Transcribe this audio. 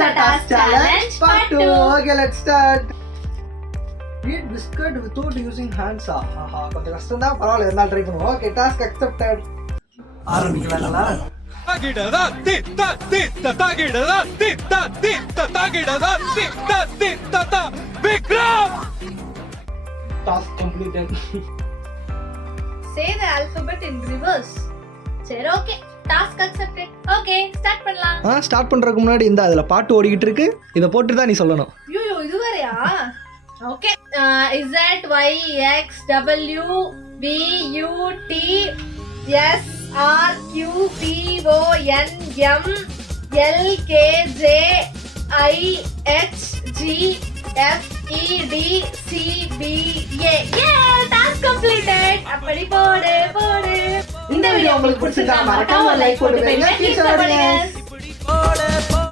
the task challenge part 2. Okay, let's start. Eat biscuit without using hands. கொஞ்சம் கஷ்டம் தான், பரவாயில்ல, இருந்தாலும் ட்ரை பண்ணுவோம். Okay, task accepted. ஆரம்பிக்கலாங்களா? தாகிடதா தித்த தித்த தாகிடதா தித்த தித்த தாகிடதா தித்த தித்த Vikram. Task completed. Say the alphabet in reverse. சரி, okay. Task accepted. Okay, start பண்ணலாம். ஸ்டார்ட் பண்றதுக்கு முன்னாடி இந்த அதுல பாட்டு ஓடிக்கிட்டு இருக்கு, இத போட்டு தான் நீ சொல்லணும். ஐயோ, இது வேறயா? Okay. Z Y X W B U T S R Q P O N M L K J I H G F E D C B A. Yeah, task completed. அப்படி போடு. இந்த வீடியோ உங்களுக்கு பிடிச்சிருந்தா மறக்காம like போட்டு bell ஐகானை click பண்ணுங்க.